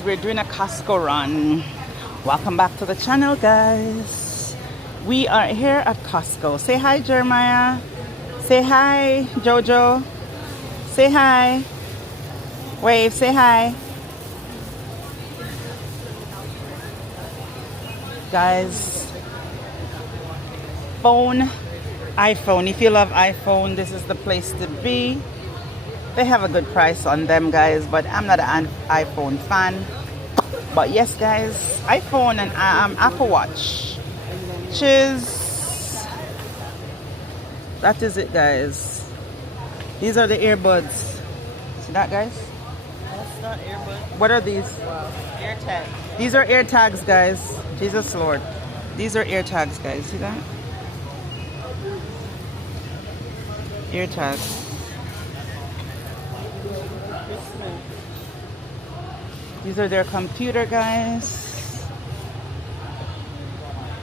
guys, we're doing a Casco run. Welcome back to the channel, guys. We are here at Casco. Say hi, Jeremiah. Say hi, Jojo. Say hi. Wave, say hi. Guys, iPhone. If you love iPhone, this is the place to be. They have a good price on them, guys, but I'm not an iPhone fan. But yes, guys, iPhone and Apple Watch. Cheers. That is it, guys. These are the earbuds. See that, guys? That's not earbuds. What are these? Wow. AirTag. These are ear tags, guys. Jesus Lord. These are ear tags, guys. See that? Ear tags. These are their computer, guys.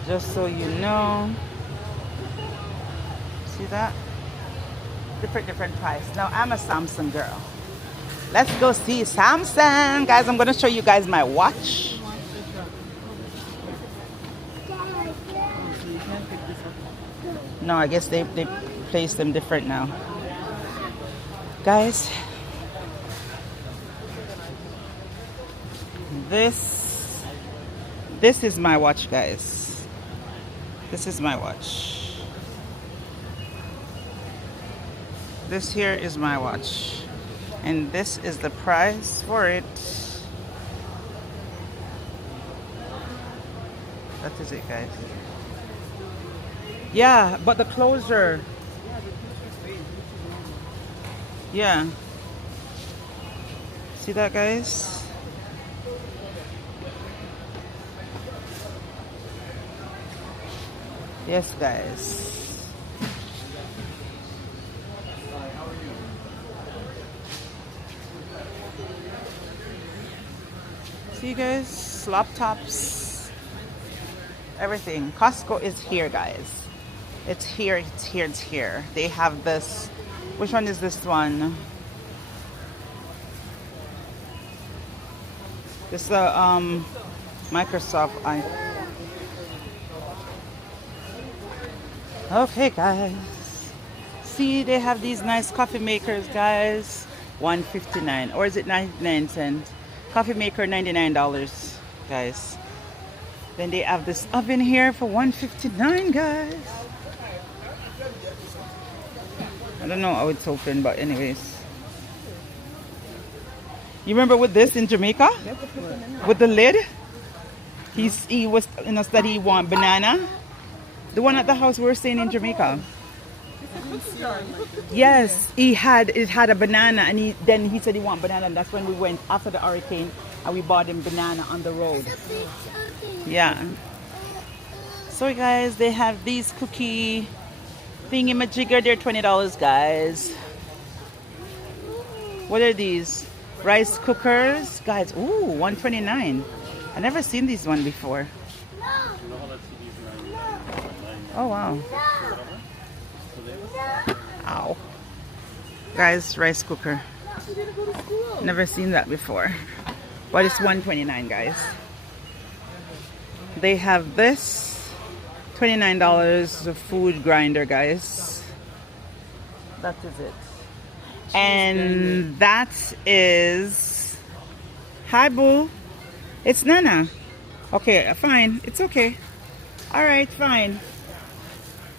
Just so you know. See that? Different price. Now I'm a Samsung girl. Let's go see Samsung. Guys, I'm gonna show you guys my watch. No, I guess they place them different now. Guys, this is my watch, guys. This is my watch. This here is my watch. And this is the price for it. That is it, guys. Yeah, but the closure. Yeah. See that, guys? Yes, guys. See, guys, laptops, everything. Costco is here, guys. It's here, it's here, it's here. They have this. Which one is this one? This is the Microsoft. Okay, guys. See, they have these nice coffee makers, guys. $1.59, or is it 99 cents? Coffee maker, $99, guys. Then they have this oven here for $1.59, guys. I don't know how it's open, but anyways. You remember with this in Jamaica? With the lid? He was in a study, he want banana. The one at the house we were staying in Jamaica. Yes, it had a banana, and then he said he want banana, and that's when we went after the hurricane and we bought him banana on the road. Yeah. So guys, they have these cookie thingy-majigger. They're $20, guys. What are these? Rice cookers, guys. Ooh, $129. I never seen these one before. Oh wow. Ow. Guys, rice cooker. Never seen that before. But it's $129, guys. They have this $29 food grinder, guys. That is it. And that is... Hi, boo. It's Nana. Okay, fine. It's okay. Alright, fine.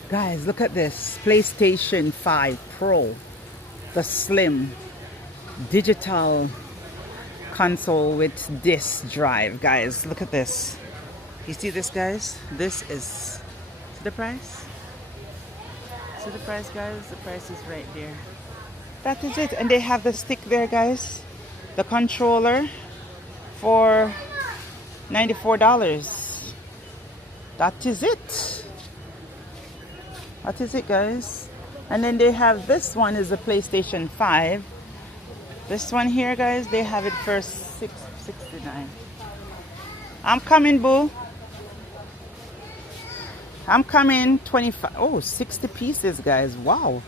Guys, look at this. PlayStation 5 Pro. The slim digital console with disc drive. Guys, look at this. You see this, guys? This is... See the price? See the price, guys? The price is right there. That is it. And they have the stick there, guys. The controller for $94. That is it. That is it, guys. And then they have this one is the PlayStation 5. This one here, guys, they have it for $669. I'm coming, boo. I'm coming. 25. Oh, 60 pieces, guys. Wow.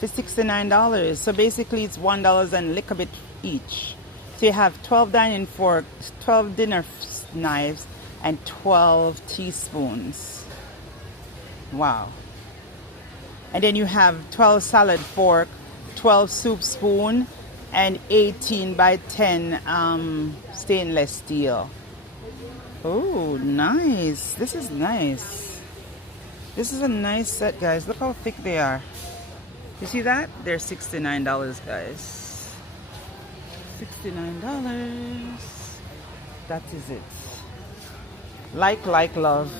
For $69. So basically it's $1 and lick a bit each. So you have 12 dining forks, 12 dinner knives, and 12 teaspoons. Wow. And then you have 12 salad fork, 12 soup spoon, and 18 by 10 stainless steel. Oh, nice. This is nice. This is a nice set, guys. Look how thick they are. You see that? They're $69, guys. $69. That is it. Like, love.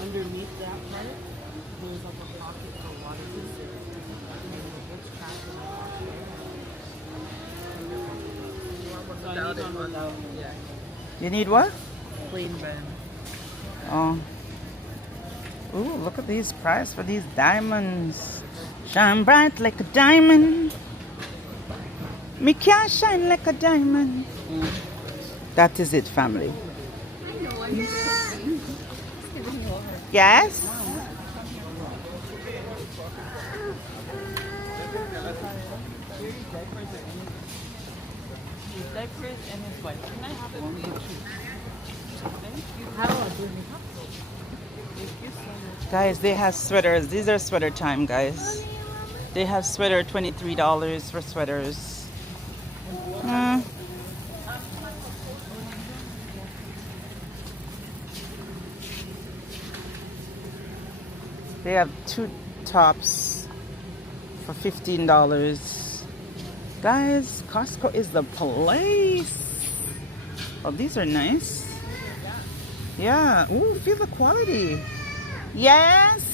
Underneath that part, there's like a pocket for water. You need what? Clean bed. Oh. Ooh, look at these price for these diamonds. Shine bright like a diamond. Me can't shine like a diamond. That is it, family. Yes? Diapers and his wife. Can I have it, please? Thank you. Guys, they have sweaters. These are sweater time, guys. They have sweater, $23 for sweaters. They have 2 tops for $15. Guys, Casco is the place. Oh, these are nice. Yeah. Ooh, feel the quality. Yes.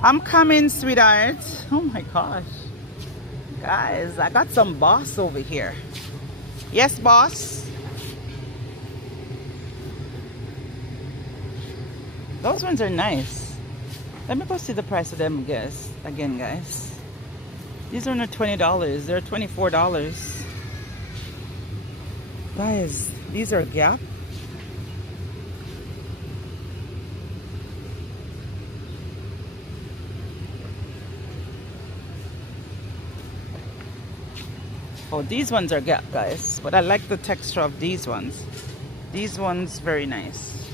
I'm coming, sweetheart. Oh my gosh. Guys, I got some boss over here. Yes, boss. Those ones are nice. Let me go see the price of them, guys. Again, guys. These are not $20. They're $24. Guys, these are Gap. Oh, these ones are Gap, guys. But I like the texture of these ones. These ones, very nice.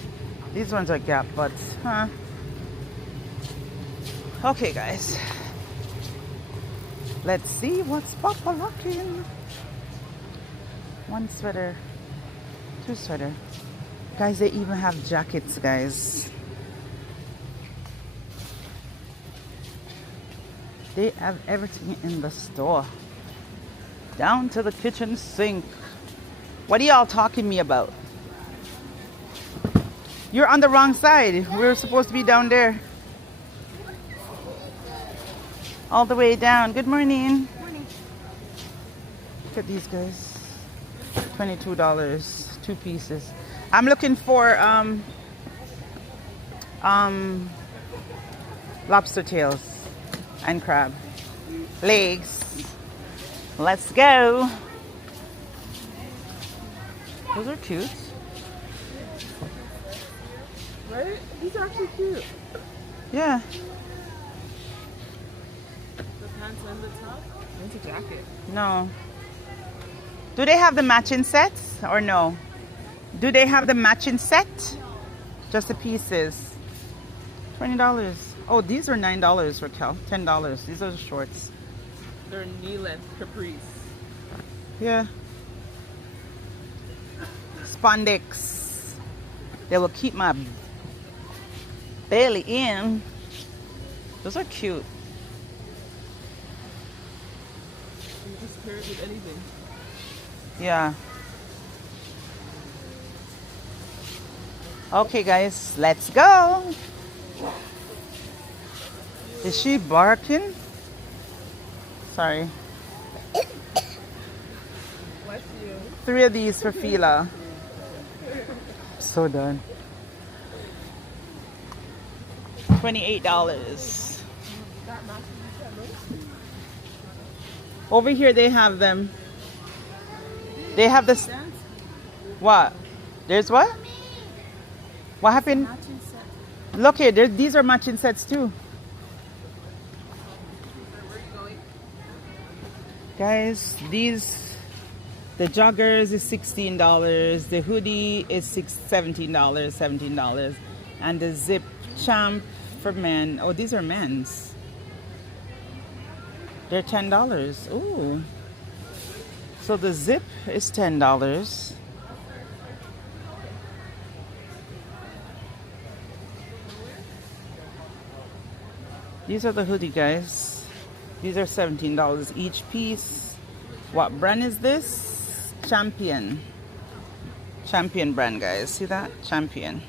These ones are Gap, but, okay, guys. Let's see what's poppalocking. 1 sweater, 2 sweater. Guys, they even have jackets, guys. They have everything in the store. Down to the kitchen sink. What are y'all talking to me about? You're on the wrong side. We're supposed to be down there. All the way down. Good morning. Morning. Look at these guys. $22, 2 pieces. I'm looking for lobster tails and crab legs. Let's go. Those are cute. Right? These are actually cute. Yeah. The pants and the top. It's a jacket. No. Do they have the matching sets or no? Do they have the matching set? Just the pieces. $20. Oh, these are $9 for Cal. $10. These are the shorts. They're knee-length capris. Yeah. Spandex. They will keep my belly in. Those are cute. You just pair it with anything. Yeah. Okay, guys, let's go. Is she barking? Sorry. Bless you. 3 of these for Fila. So done. $28. Over here they have them. They have this. What? There's what? What happened? Look here, these are matching sets too. Where are you going? Guys, the joggers is $16. The hoodie is $17. And the zip champ for men. Oh, these are men's. They're $10. Ooh. So the zip is $10. These are the hoodie, guys. These are $17 each piece. What brand is this? Champion. Champion brand, guys. See that? Champion.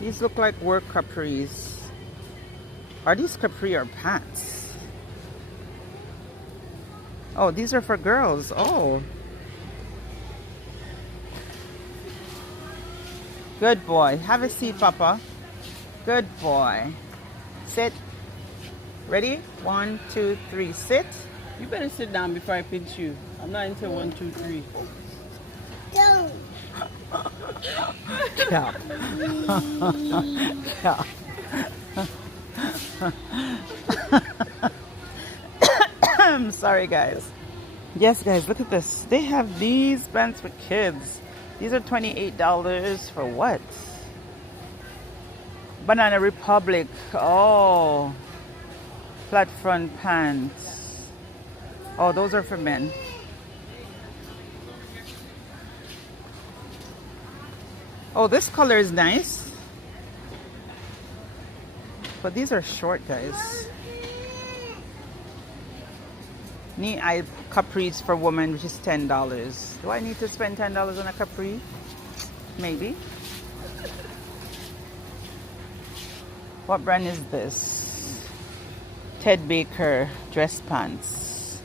These look like work capris. Are these capri or pants? Oh, these are for girls. Oh. Good boy. Have a seat, Papa. Good boy. Sit. Ready? 1, 2, 3. Sit. You better sit down before I pinch you. I'm not into 1, 2, 3. Don't. Yeah. Yeah. I'm sorry, guys. Yes, guys, look at this. They have these pants for kids. These are $28 for what? Banana Republic. Oh. Flat front pants. Oh, those are for men. Oh, this color is nice. But these are short, guys. Knee eye capris for women, which is $10. Do I need to spend $10 on a capri? Maybe. What brand is this? Ted Baker dress pants.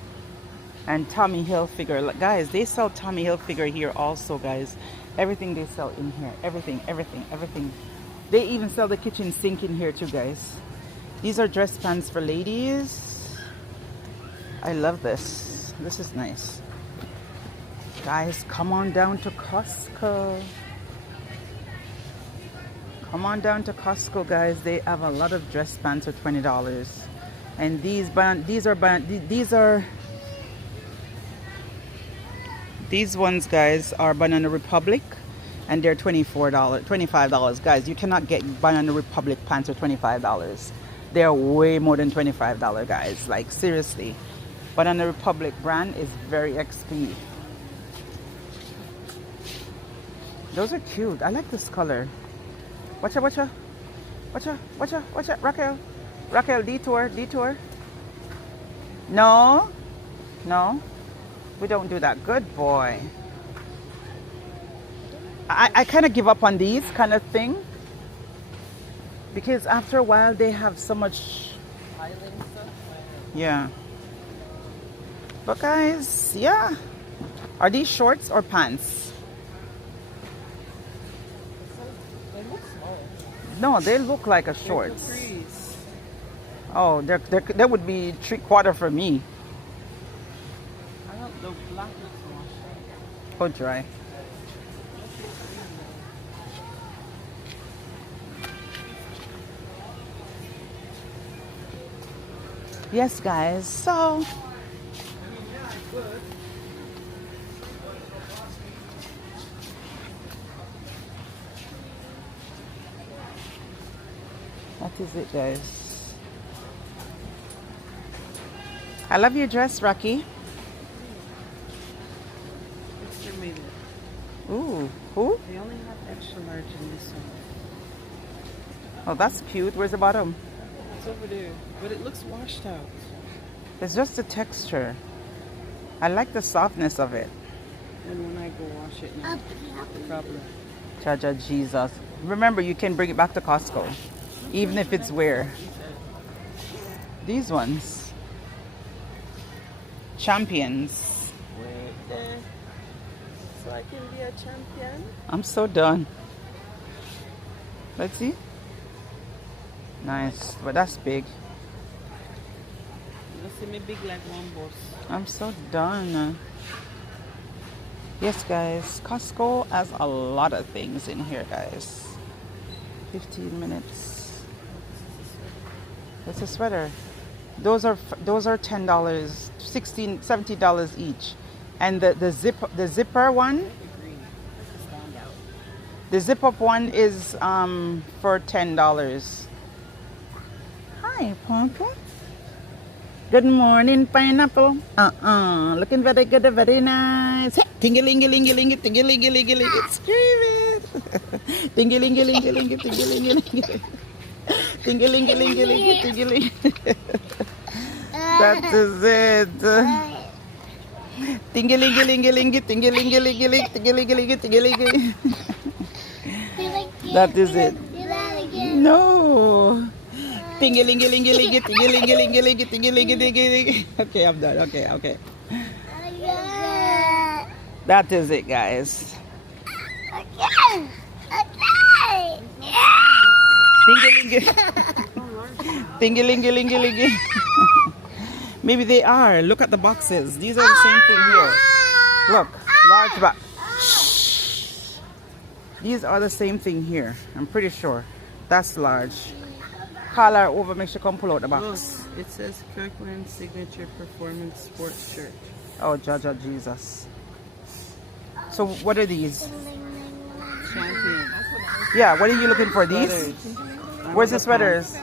And Tommy Hilfiger. Guys, they sell Tommy Hilfiger here also, guys. Everything they sell in here. Everything. They even sell the kitchen sink in here too, guys. These are dress pants for ladies. I love this. This is nice. Guys, come on down to Casco. Come on down to Casco, guys. They have a lot of dress pants for $20. And these ones, guys, are Banana Republic, and they're $25. Guys, you cannot get Banana Republic pants for $25. They're way more than $25, guys. Like, seriously. Banana Republic brand is very exclusive. Those are cute. I like this color. Watch out. Raquel, detour. No. We don't do that. Good boy. I kind of give up on these kind of thing. Because after a while, they have so much... Yeah. But guys, yeah. Are these shorts or pants? They look small. No, they look like a shorts. Oh, they would be 3/4 for me. I don't know. Black looks washed. Oh, dry. Yes, guys. So that is it, guys. I love your dress, Rocky. Extra made it. Ooh, who? They only have extra large in this one. Oh, that's cute. Where's the bottom? It's over there, but it looks washed out. It's just the texture. I like the softness of it. And when I go wash it now, the problem. Jaja Jesus. Remember, you can bring it back to Costco, even if it's wear. These ones. Champions. Wait there. So I can be a champion. I'm so done. Let's see. Nice. But that's big. You see me big like one boss. I'm so done. Yes, guys. Costco has a lot of things in here, guys. 15 minutes. It's a sweater. Those are $10, 16, $70 each. And the zipper one, the zip up one is for $10. Hi, Papa. Good morning, pineapple. Looking very good, very nice. Hey, tingy-lingy-lingy-lingy, tingy-lingy-lingy-lingy, scream it. Tingy-lingy-lingy-lingy, tingy-lingy-lingy. Tingy-lingy-lingy-lingy, tingy-lingy. That is it. Tingy-lingy-lingy-lingy, tingy-lingy-lingy-lingy, tingy-lingy-lingy, tingy-lingy. That is it. No. Tingy-lingy-lingy-lingy, tingy-lingy-lingy-lingy, tingy-lingy-lingy-lingy. Okay, I'm done. Okay. That is it, guys. Tingy-lingy. Tingy-lingy-lingy-lingy. Maybe they are. Look at the boxes. These are the same thing here. Look, large box. These are the same thing here. I'm pretty sure. That's large. Call her over, make sure come pull out the box. Look, it says Kirkland Signature Performance Sports Shirt. Oh, Jaja Jesus. So what are these? Champion. Yeah, what are you looking for? These? Sweaters. Where's the sweaters?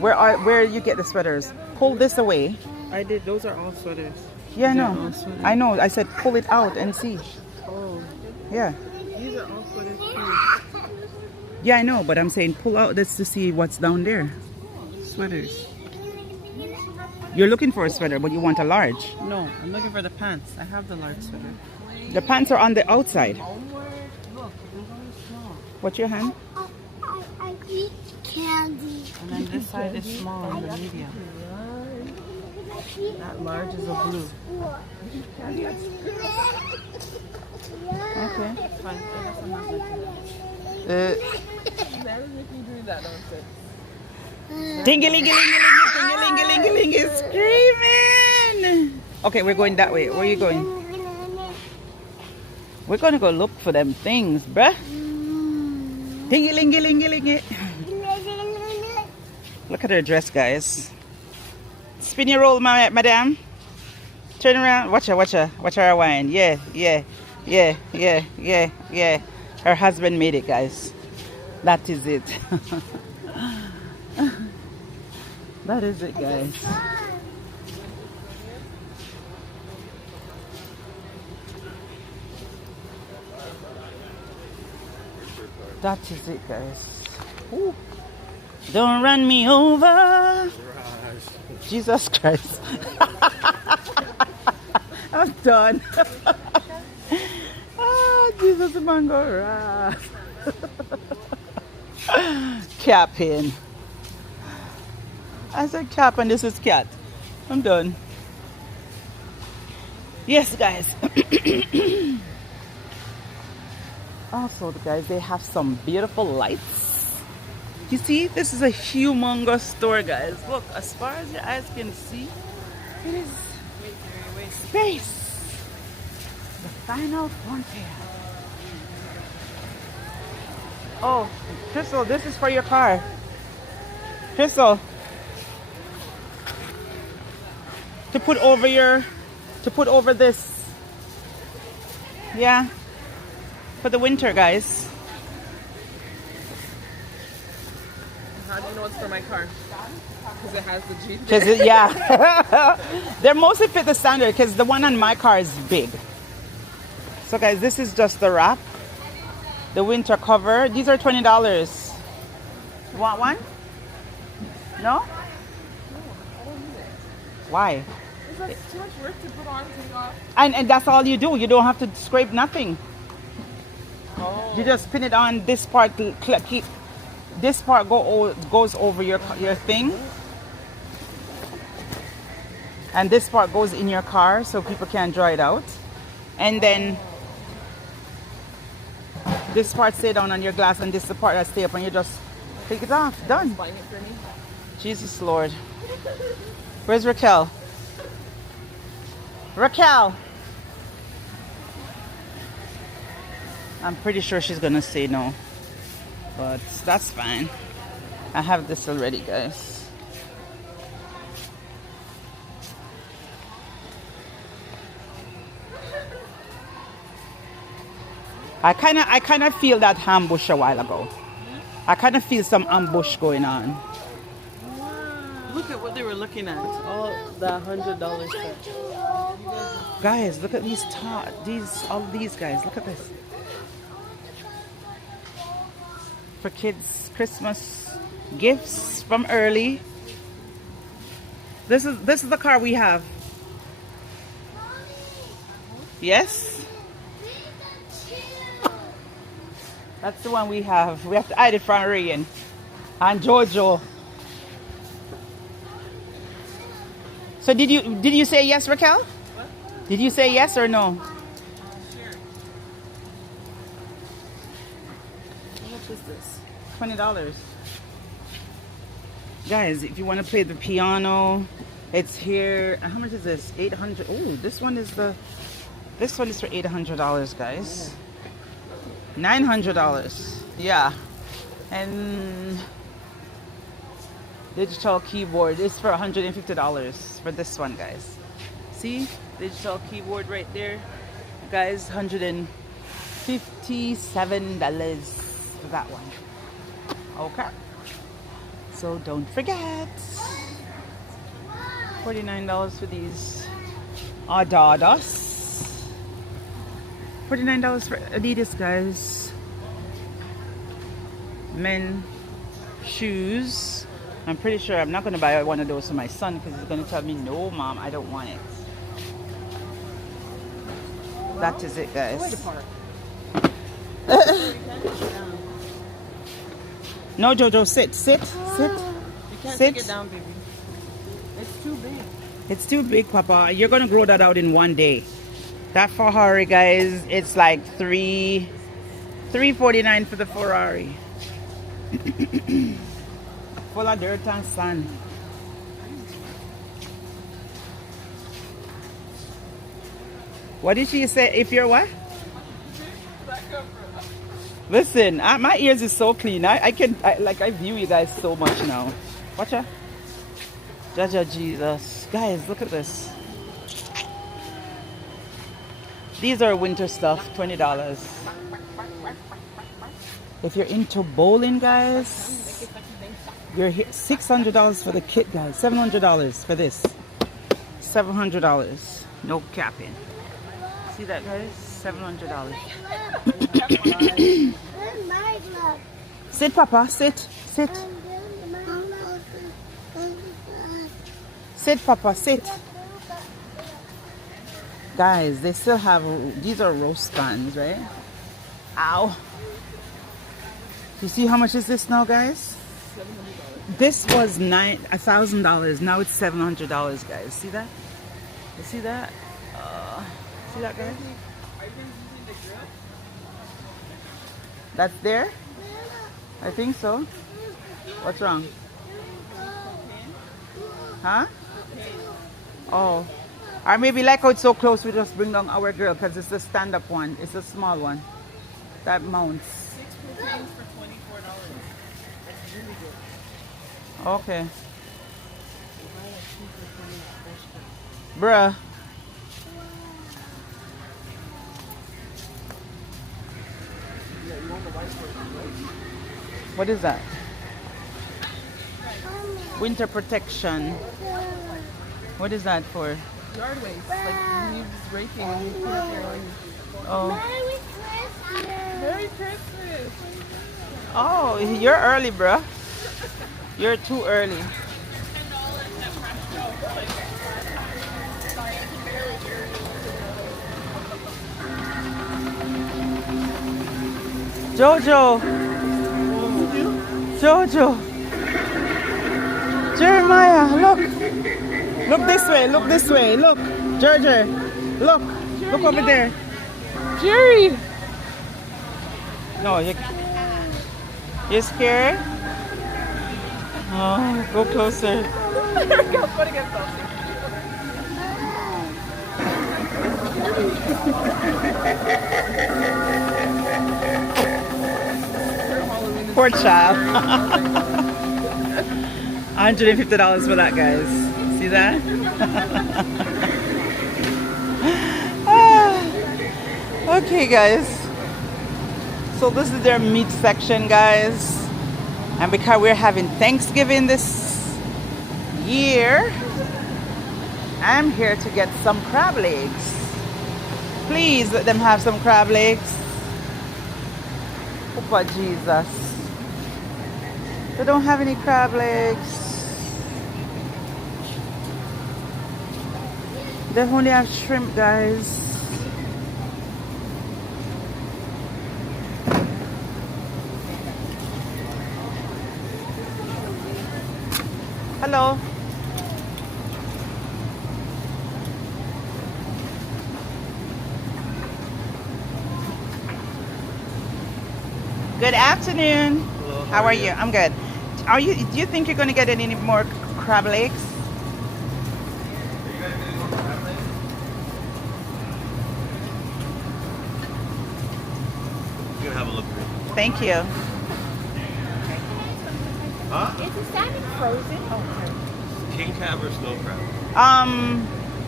Where you get the sweaters? Pull this away. I did. Those are all sweaters. Yeah, I These are know. all sweaters. I know. I said pull it out and see. Oh, Yeah. these are all sweaters too. Yeah, I know, but I'm saying pull out this to see what's down there. Sweaters. You're looking for a sweater, but you want a large. No, I'm looking for the pants. I have the large sweater. The pants are on the outside. Look, there's only small. What's your hand? I eat candy. And then this side is small and the medium. That large is a blue. Okay. Fine. I guess I'm not going to Never make me do that nonsense. Ding-a-ling-a-ling-a-ling, screaming. Okay, we're going that way. Where are you going? We're going to go look for them things, bruh. Ding-a-ling-a-ling-a-ling. Look at her dress, guys. Spin your roll, madam. Turn around. Watch her, watch her. Watch her wine. Yeah. Her husband made it, guys. That is it. That is it, guys. That is it, guys. Ooh. Don't run me over. Jesus Christ. I'm done. Jesus, mango. Cap in. I said cap and this is cat. I'm done. Yes, guys. Also, guys, they have some beautiful lights. You see, this is a humongous store, guys. Look, as far as your eyes can see, it is space. The final frontier. Oh, Crystal, this is for your car. Crystal. To put over this. Yeah. For the winter, guys. How do you know it's for my car? Because it has the G. Yeah. They're mostly fit the standard because the one on my car is big. So guys, this is just the wrap. The winter cover. These are $20. You want one? No? Why? It's like too much work to put on, take off. And that's all you do. You don't have to scrape nothing. Oh. You just pin it on this part. Keep this part goes over your thing, and this part goes in your car so people can dry it out. And then this part stay down on your glass, and this is the part that stay up, and you just take it off. Done. Buying it for me. Jesus Lord. Where's Raquel? Raquel. I'm pretty sure she's gonna say no, but that's fine. I have this already, guys. I kind of feel that ambush a while ago. I kind of feel some ambush going on. Look at what they were looking at. All the $100 stuff. Guys, look at all these guys. Look at this. For kids, Christmas gifts from early. This is the car we have. Yes? That's the one we have. We have to hide it from Ryan and Jojo. So did you say yes, Raquel? What? Did you say yes or no? Sure. How much is this? $20. Guys, if you want to play the piano, it's here. How much is this? $800. Oh, this one is for $800, guys. $900. Yeah. And digital keyboard is for $150 for this one, guys. See? Digital keyboard right there. Guys, $157 for that one. Okay. So don't forget. $49 for these Adidas. $49 for Adidas, guys. Men shoes. I'm pretty sure I'm not going to buy one of those for my son because he's going to tell me, no, mom, I don't want it. That is it, guys. No, Jojo, sit. You can't Sit. take it down, baby. It's too big. It's too big, Papa. You're going to grow that out in one day. That Ferrari, guys, it's like $349 for the Ferrari. Full of dirt and sand. What did she say? If you're what? Listen, my ears is so clean. I view you guys so much now. Watch out. Jaja Jesus. Guys, look at this. These are winter stuff, $20. If you're into bowling, guys, you're here. $600 for the kit, guys. $700 for this. $700. No capping. See that, guys? $700. Sit, Papa. Sit. Sit, Papa. Sit. Guys, they still have, these are roast pans, right? Ow. You see how much is this now, guys? This was $1,000. Now it's $700, guys. See that? You see that? See that, guys? That's there? I think so. What's wrong? Huh? Oh. Or maybe like how it's so close, we just bring down our grill because it's the stand-up one. It's a small one that mounts. 6 proteins for $24. That's really good. Okay. Bruh. What is that? Winter protection. What is that for? Yard waste. Like you use raking and you put it there on you. Oh. Merry Christmas. Oh, you're early, bruh. You're too early. Jojo. Jojo. Jeremiah, look. Look this way, look this way. Look. Georgia. Look. Jerry, Look over no. there. Jerry. No, you're scared? Oh, go closer. Poor child. $150 for that, guys. See that? Okay, guys. So this is their meat section, guys. And because we're having Thanksgiving this year, I'm here to get some crab legs. Please let them have some crab legs. Oh, Jesus. They don't have any crab legs. They only have shrimp, guys. Hello. Good afternoon. Hello, How are you? I'm good. Do you think you're going to get any more crab legs? You can have a look. Thank you. Huh? Is the salmon frozen? King crab or snow crab?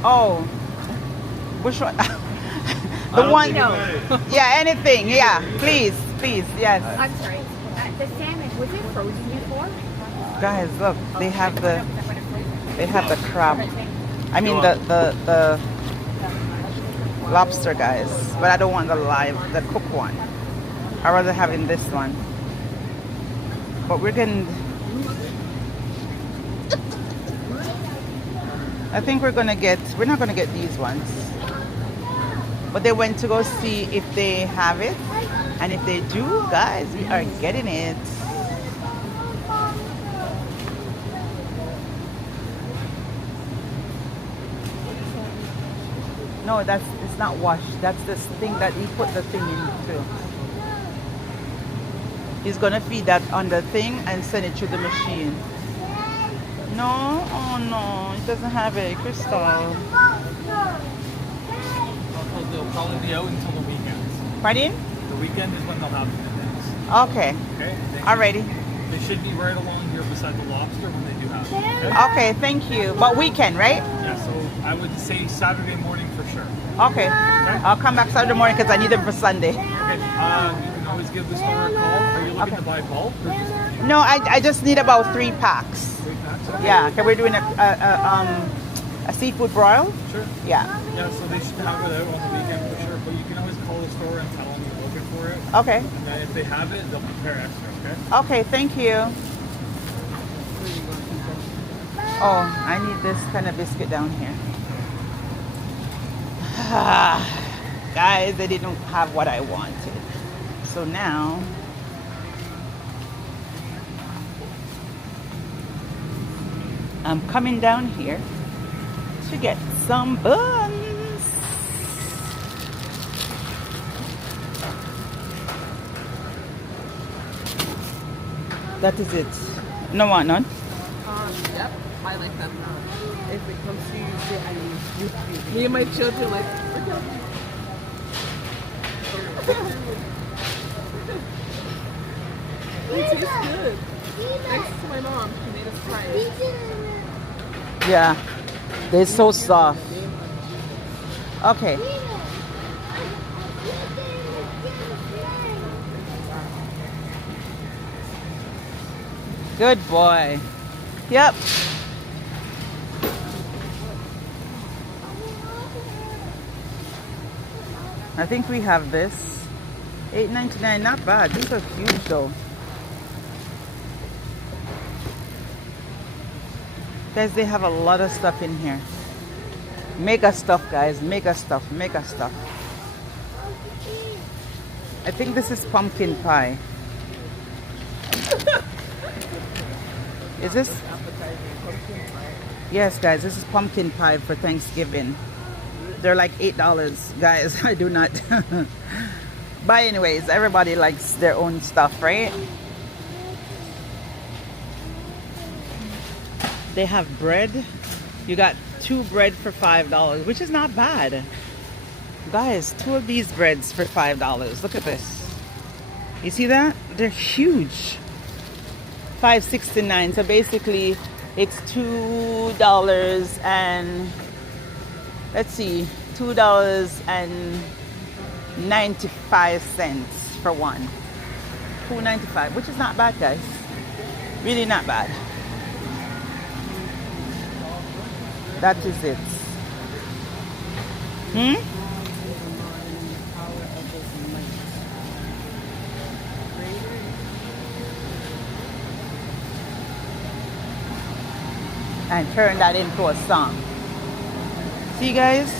Oh. Which one? I The don't one. think it matters. Yeah, anything. Yeah, please, yes. I'm sorry. The salmon, was it frozen before? Guys, look, they have the crab. I mean Go the lobster, guys. But I don't want the cooked one. I'd rather having this one. But we're not gonna get these ones. But they went to go see if they have it. And if they do, guys, we are getting it. No, it's not washed. That's this thing that he put the thing into. He's gonna feed that on the thing and send it through the machine. No, oh no, it doesn't have it, Crystal. They'll probably be out until the weekend. Pardon? The weekend is when they'll have the things. Okay, Okay? alrighty. They should be right along here beside the lobster when they do have it. Okay? Okay, thank you. But weekend, right? Yeah, so I would say Saturday morning for sure. Okay. I'll come back Saturday morning because I need them for Sunday. Okay. You can always give the store a call. Are you looking to buy bulk or just No, I just need about 3 packs. 3 packs? Okay. Yeah, okay, we're doing a seafood broil. Sure. Yeah. Yeah, so they should have it out on the weekend for sure. But you can always call the store and tell them you're looking for it. Okay. And then if they have it, they'll prepare extra, okay? Okay, thank you. Oh, I need this kind of biscuit down here. Guys, they didn't have what I wanted. So now I'm coming down here to get some buns. That is it. No want none? Yep, I like them. If it comes to you, say I need you. Me and my children like. It tastes good. Thanks to my mom, she made us try it. Yeah, they're so soft. Okay. Good boy. Yep. I think we have this. $8.99, not bad. These are huge though. Guys, they have a lot of stuff in here. Mega stuff, guys. Mega stuff. Mega stuff. I think this is pumpkin pie. Is this? Yes, guys. This is pumpkin pie for Thanksgiving. They're like $8, guys. I do not. But anyways, everybody likes their own stuff, right? They have bread. You got 2 bread for $5, which is not bad. Guys, 2 of these breads for $5. Look at this. You see that? They're huge. $5.69. So basically, it's $2 and let's see, $2.95 for one. $2.95, which is not bad, guys. Really not bad. That is it. And turn that into a song. See, guys?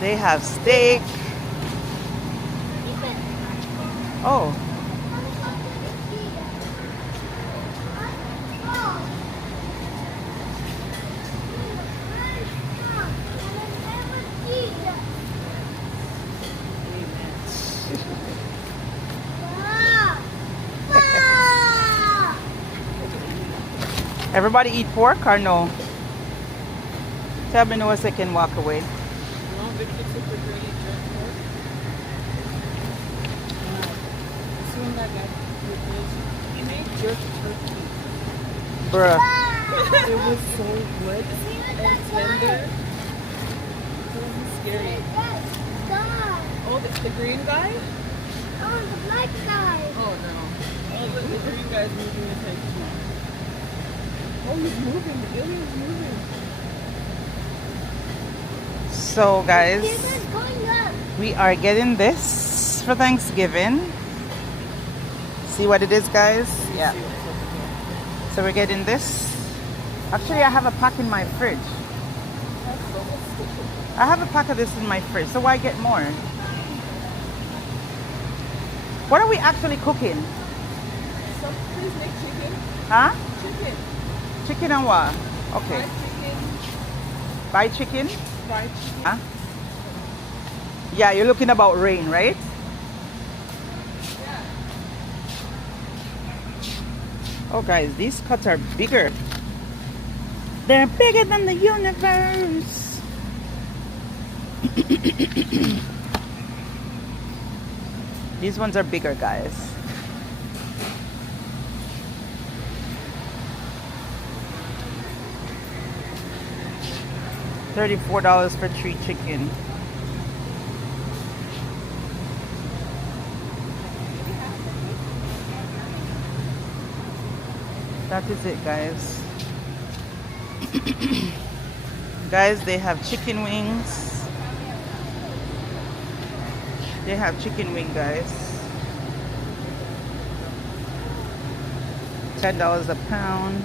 They have steak. Oh. Everybody eat pork or no? Tell me no so I can walk away. Bruh. It was so good and tender. So scary. Oh, the green guy? Oh, the black guy. Oh no. Oh, the green guy's moving his head too. Oh, he's moving. The alien's moving. So, guys, It's going up. we are getting this for Thanksgiving. See what it is, guys? Yeah. So we're getting this. Actually, I have a pack in my fridge. I have a pack of this in my fridge, so why get more? What are we actually cooking? Some please make chicken. Huh? Chicken. Chicken and what? Okay. Fried chicken. Buy chicken? Fried chicken. Huh? Yeah, you're looking about rain, right? Oh, guys, these cuts are bigger. They're bigger than the universe. These ones are bigger, guys. $34 for 3 chicken. That is it, guys. Guys, they have chicken wings. They have chicken wing, guys. $10 a pound.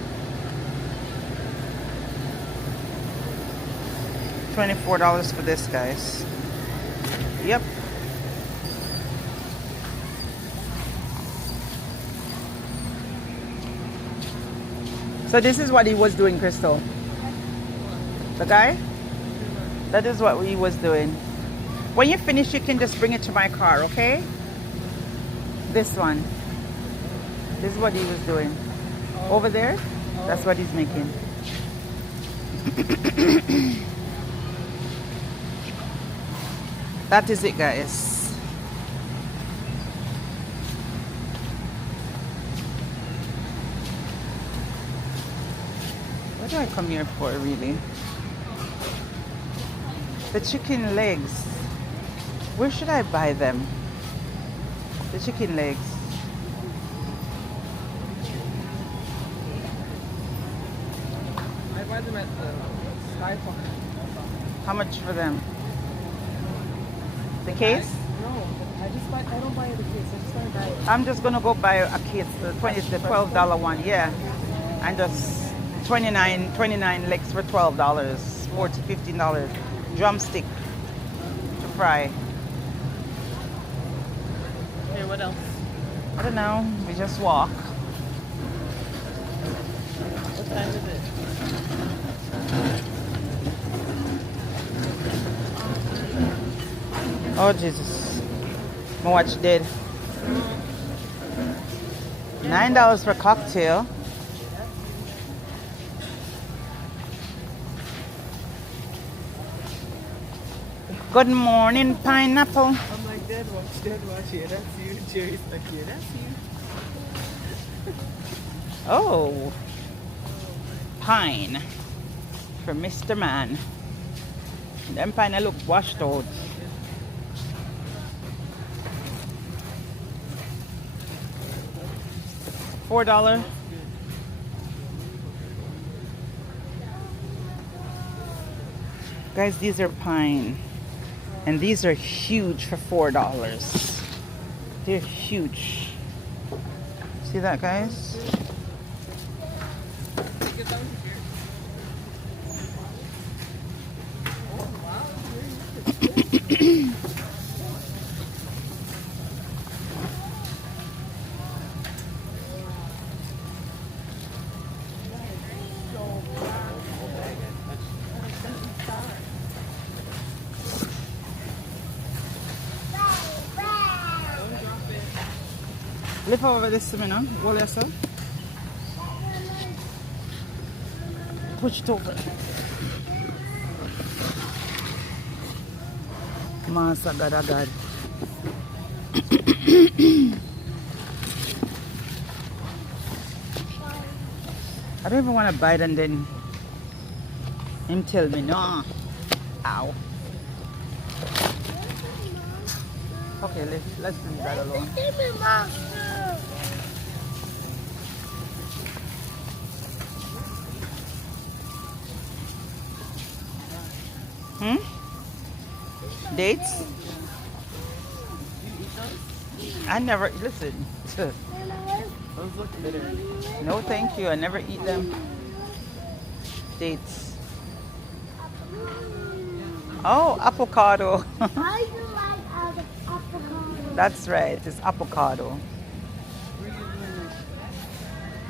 $24 for this, guys. Yep. So this is what he was doing, Crystal. The guy? That is what he was doing. When you finish, you can just bring it to my car, okay? This one. This is what he was doing. Over there, that's what he's making. That is it, guys. What do I come here for, really? The chicken legs. Where should I buy them? The chicken legs. I buy them at the Sky Park. How much for them? The case? No, I don't buy the case. I just want to buy it. I'm just gonna go buy a case, the $12 one, yeah. And just 29 legs for $12, $14, $15. Drumstick to fry. Okay, what else? I don't know. We just walk. What time is it? Oh Jesus! My watch dead. $9 for cocktail. Good morning, pineapple. I'm like, Dad, watch, here, that's you. Jerry's like, here, that's you. Oh, pine for Mr. Man. Them pine look washed out. $4. Guys, these are pine. And these are huge for $4. They're huge. See that, guys? Lift over this to me now. Roll yourself. Push it over. Masa God, oh God. I don't even want to bite and then him tell me no. Ow. Okay, let's leave that alone. Dates? I never listen. Those look bitter. No, thank you. I never eat them. Dates. Oh, avocado. I do like avocado. That's right. It's avocado.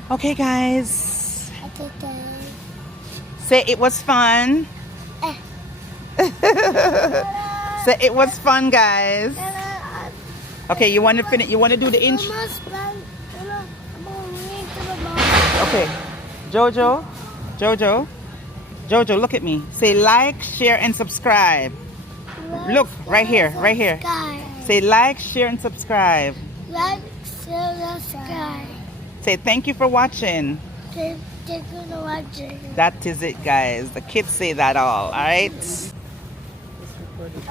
Okay, guys. I take that. Say it was fun. Say it was fun, guys. Okay, you want to finish? You want to do the intro? Okay, Jojo, look at me. Say like, share, and subscribe. Look right here, right here. Say like, share, and subscribe. Like, share, subscribe. Say thank you for watching. Thank you for watching. That is it, guys. The kids say that all right? It's recorded.